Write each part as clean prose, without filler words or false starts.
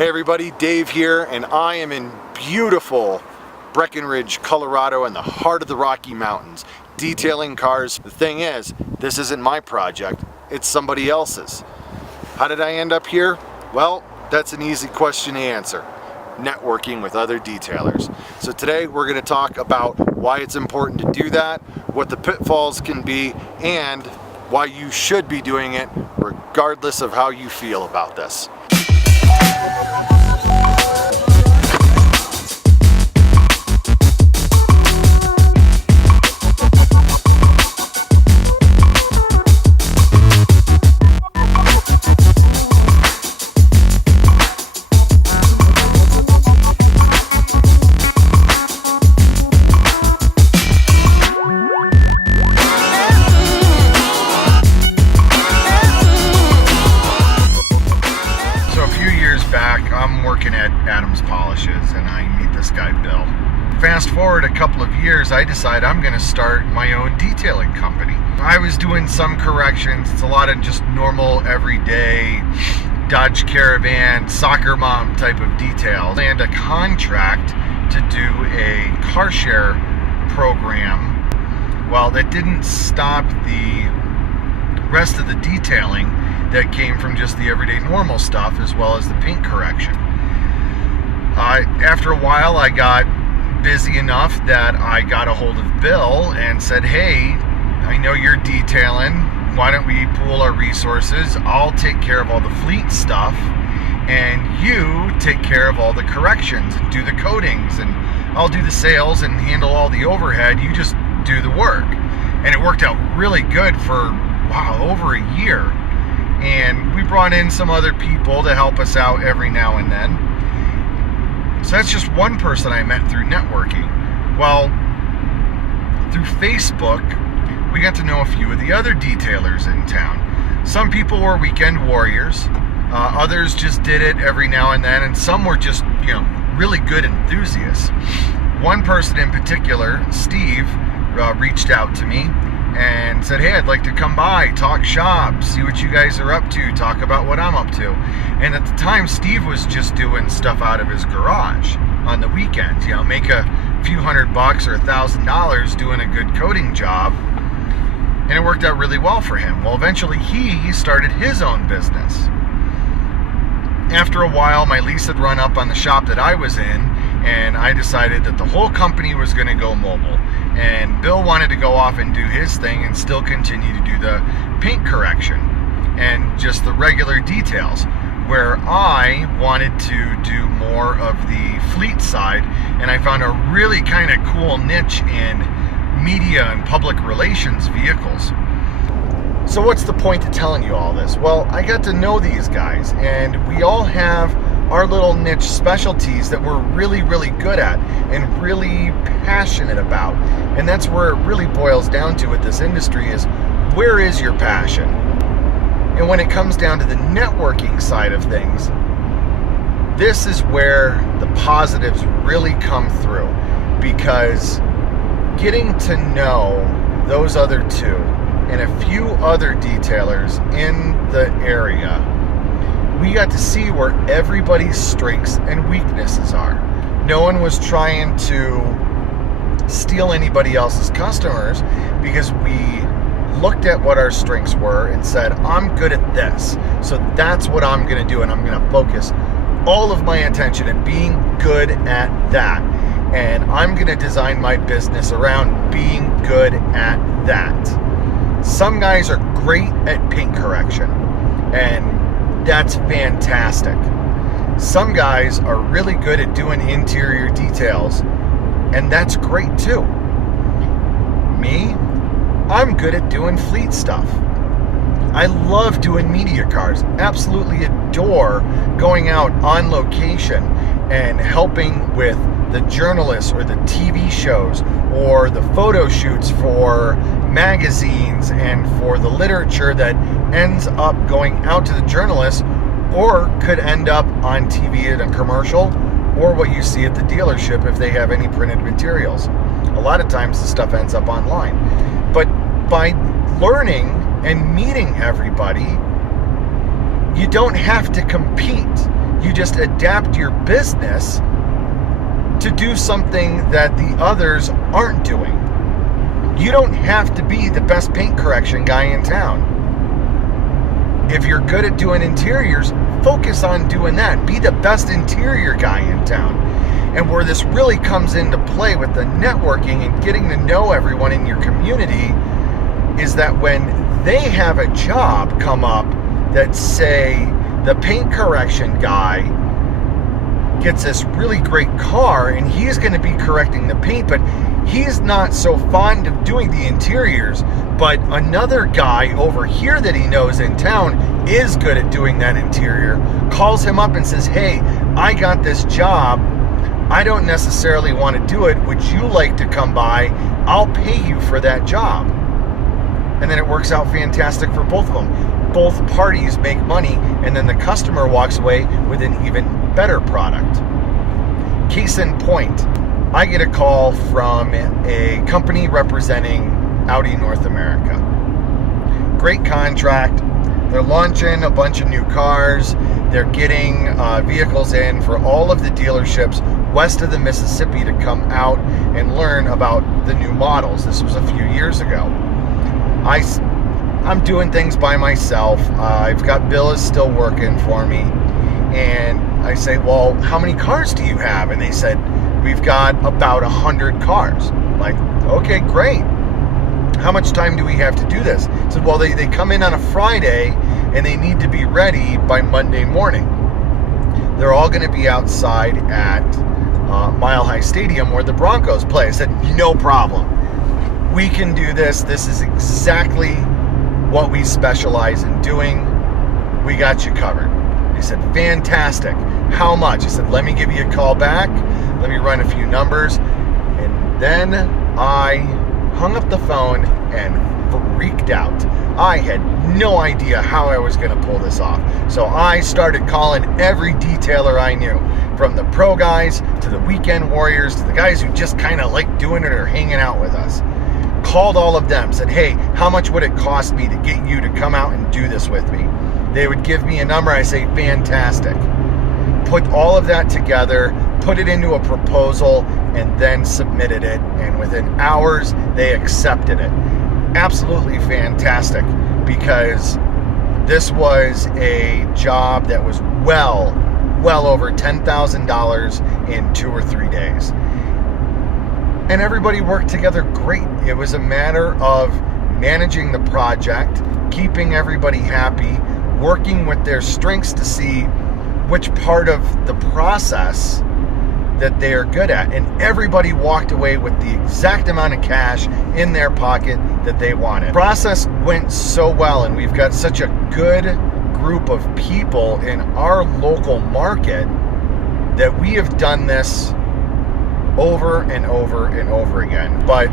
Hey everybody, Dave here, and I am in beautiful Breckenridge, Colorado, in the heart of the Rocky Mountains, detailing cars. The thing is, this isn't my project, it's somebody else's. How did I end up here? Well, that's an easy question to answer. Networking with other detailers. So today we're going to talk about why it's important to do that, what the pitfalls can be, and why you should be doing it regardless of how you feel about this. I'm working at Adams Polishes and I meet this guy Bill. Fast forward a couple of years, I decide I'm going to start my own detailing company. I was doing some corrections. It's a lot of just normal everyday Dodge Caravan, soccer mom type of details, and a contract to do a car share program. Well, that didn't stop the rest of the detailing that came from just the everyday normal stuff, as well as the paint correction. After a while, I got busy enough that I got a hold of Bill and said, hey, I know you're detailing, why don't we pool our resources? I'll take care of all the fleet stuff and you take care of all the corrections and do the coatings, and I'll do the sales and handle all the overhead. You just do the work. And it worked out really good for, wow, over a year. And we brought in some other people to help us out every now and then. So that's just one person I met through networking. Well, through Facebook, we got to know a few of the other detailers in town. Some people were weekend warriors. Others just did it every now and then. And some were just, really good enthusiasts. One person in particular, Steve, reached out to me and said, hey, I'd like to come by, talk shop, see what you guys are up to, talk about what I'm up to. And at the time, Steve was just doing stuff out of his garage on the weekends, make a few $100 or $1,000 doing a good coating job. And it worked out really well for him. Well, eventually he started his own business. After a while, my lease had run up on the shop that I was in, and I decided that the whole company was going to go mobile. And Bill wanted to go off and do his thing and still continue to do the paint correction and just the regular details, where I wanted to do more of the fleet side, and I found a really kind of cool niche in media and public relations vehicles. So what's the point of telling you all this? Well, I got to know these guys, and we all have our little niche specialties that we're really, really good at and really passionate about. And that's where it really boils down to with this industry is, where is your passion? And when it comes down to the networking side of things, this is where the positives really come through, because getting to know those other two and a few other detailers in the area, we got to see where everybody's strengths and weaknesses are. No one was trying to steal anybody else's customers, because we looked at what our strengths were and said, I'm good at this, so that's what I'm going to do, and I'm going to focus all of my attention at being good at that. And I'm going to design my business around being good at that. Some guys are great at paint correction, and that's fantastic. Some guys are really good at doing interior details, and that's great too. Me, I'm good at doing fleet stuff. I love doing media cars, absolutely adore going out on location and helping with the journalists or the TV shows or the photo shoots for magazines and for the literature that ends up going out to the journalists or could end up on TV in a commercial, or what you see at the dealership if they have any printed materials. A lot of times the stuff ends up online. But by learning and meeting everybody, you don't have to compete. You just adapt your business to do something that the others aren't doing. You don't have to be the best paint correction guy in town. If you're good at doing interiors, focus on doing that. Be the best interior guy in town. And where this really comes into play with the networking and getting to know everyone in your community is that when they have a job come up that, say, the paint correction guy gets this really great car and he's going to be correcting the paint, but he's not so fond of doing the interiors, but another guy over here that he knows in town is good at doing that interior, calls him up and says, hey, I got this job. I don't necessarily want to do it. Would you like to come by? I'll pay you for that job. And then it works out fantastic for both of them. Both parties make money, and then the customer walks away with an even better product. Case in point, I get a call from a company representing Audi North America. Great contract. They're launching a bunch of new cars. They're getting vehicles in for all of the dealerships west of the Mississippi to come out and learn about the new models. This was a few years ago. I'm doing things by myself. I've got Bill is still working for me. And I say, well, how many cars do you have? And they said, we've got about 100 cars. I'm like, okay, great. How much time do we have to do this? I said, well, they come in on a Friday and they need to be ready by Monday morning. They're all going to be outside at Mile High Stadium where the Broncos play. I said, no problem. We can do this. This is exactly what we specialize in doing. We got you covered. He said, fantastic. How much? I said, let me give you a call back. Let me run a few numbers. And then I hung up the phone and freaked out. I had no idea how I was going to pull this off. So I started calling every detailer I knew, from the pro guys to the weekend warriors to the guys who just kind of like doing it or hanging out with us. Called all of them, said, hey, how much would it cost me to get you to come out and do this with me? They would give me a number. I say, fantastic. Put all of that together, put it into a proposal, and then submitted it. And within hours, they accepted it. Absolutely fantastic, because this was a job that was well over $10,000 in 2 or 3 days. And everybody worked together great. It was a matter of managing the project, keeping everybody happy, working with their strengths to see which part of the process that they are good at. And everybody walked away with the exact amount of cash in their pocket that they wanted. The process went so well, and we've got such a good group of people in our local market that we have done this over and over and over again. But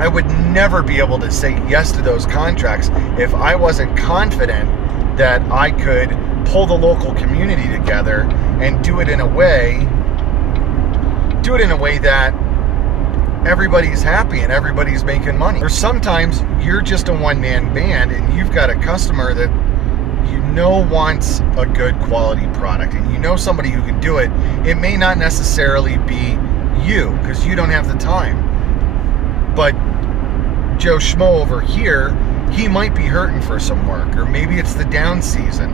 I would never be able to say yes to those contracts if I wasn't confident that I could pull the local community together and do it in a way that everybody's happy and everybody's making money. Or sometimes you're just a one-man band and you've got a customer that you know wants a good quality product, and you know somebody who can do it. It may not necessarily be you, because you don't have the time, but Joe Schmo over here, he might be hurting for some work, or maybe it's the down season.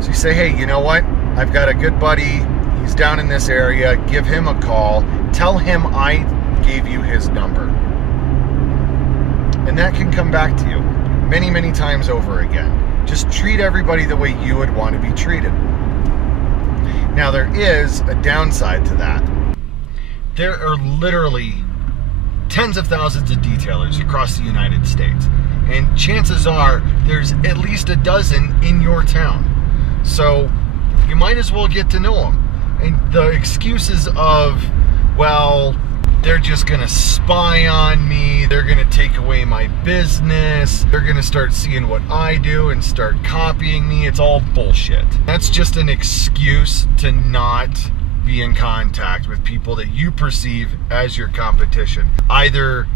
So you say, hey, you know what? I've got a good buddy. He's down in this area. Give him a call. Tell him I gave you his number. And that can come back to you many, many times over again. Just treat everybody the way you would want to be treated. Now, there is a downside to that. There are literally tens of thousands of detailers across the United States. And chances are there's at least a dozen in your town. So you might as well get to know them. And the excuses of, well, they're just going to spy on me, they're going to take away my business, they're going to start seeing what I do and start copying me, it's all bullshit. That's just an excuse to not be in contact with people that you perceive as your competition. Either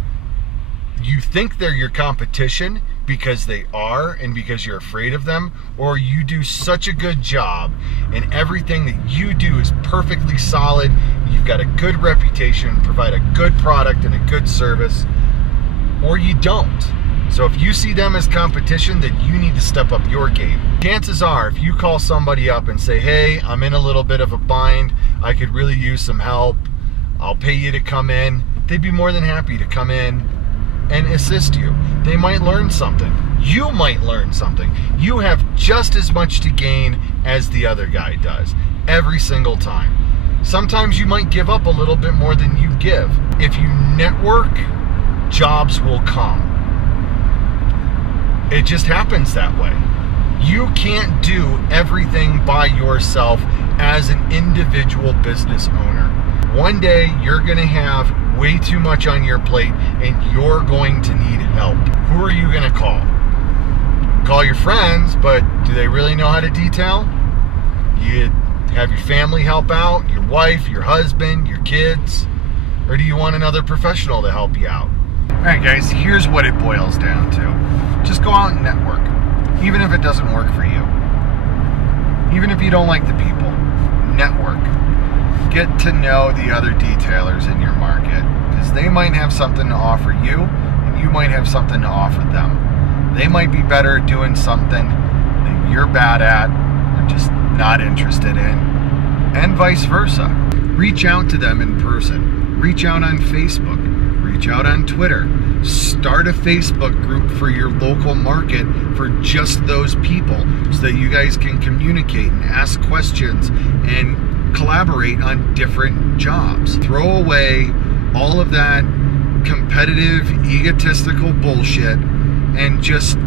you think they're your competition because they are and because you're afraid of them, or you do such a good job and everything that you do is perfectly solid, you've got a good reputation, provide a good product and a good service, or you don't. So if you see them as competition, then you need to step up your game. Chances are, if you call somebody up and say, hey, I'm in a little bit of a bind, I could really use some help, I'll pay you to come in, they'd be more than happy to come in and assist you. They might learn something. You might learn something. You have just as much to gain as the other guy does, every single time. Sometimes you might give up a little bit more than you give. If you network, jobs will come. It just happens that way. You can't do everything by yourself as an individual business owner. One day you're going to have way too much on your plate and you're going to need help. Who are you going to call? Call your friends, but do they really know how to detail? You have your family help out, your wife, your husband, your kids, or do you want another professional to help you out? Alright guys, here's what it boils down to. Just go out and network, even if it doesn't work for you. Even if you don't like the people, network. Get to know the other detailers in your market, because they might have something to offer you, and you might have something to offer them. They might be better at doing something that you're bad at, or just not interested in, and vice versa. Reach out to them in person. Reach out on Facebook. Reach out on Twitter. Start a Facebook group for your local market for just those people, so that you guys can communicate and ask questions and collaborate on different jobs. Throw away all of that competitive, egotistical bullshit and just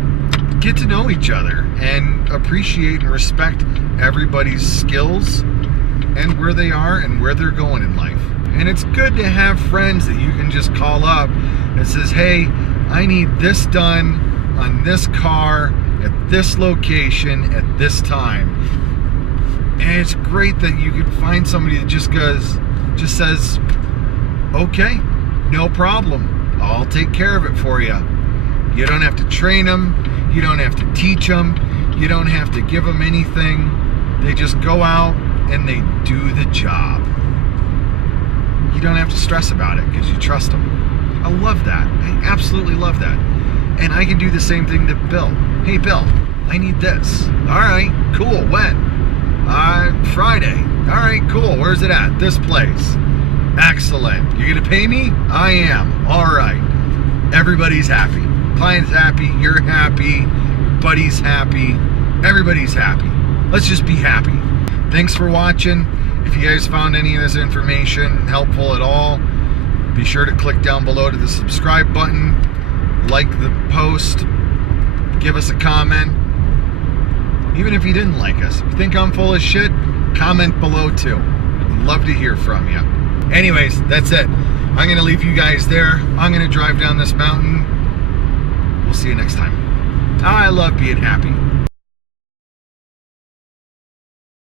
get to know each other and appreciate and respect everybody's skills and where they are and where they're going in life. And it's good to have friends that you can just call up and says, hey, I need this done on this car at this location at this time. And it's great that you can find somebody that just says, okay, no problem. I'll take care of it for you. You don't have to train them. You don't have to teach them. You don't have to give them anything. They just go out and they do the job. You don't have to stress about it because you trust them. I love that. I absolutely love that. And I can do the same thing to Bill. Hey, Bill, I need this. All right, cool. When? Friday. All right, cool. Where's it at? This place. Excellent. You gonna pay me? I am. All right. Everybody's happy. Client's happy. You're happy. Your buddy's happy. Everybody's happy. Let's just be happy. Thanks for watching. If you guys found any of this information helpful at all, be sure to click down below to the subscribe button, like the post, give us a comment. Even if you didn't like us, if you think I'm full of shit, comment below too. I'd love to hear from you. Anyways, that's it. I'm going to leave you guys there. I'm going to drive down this mountain. We'll see you next time. I love being happy.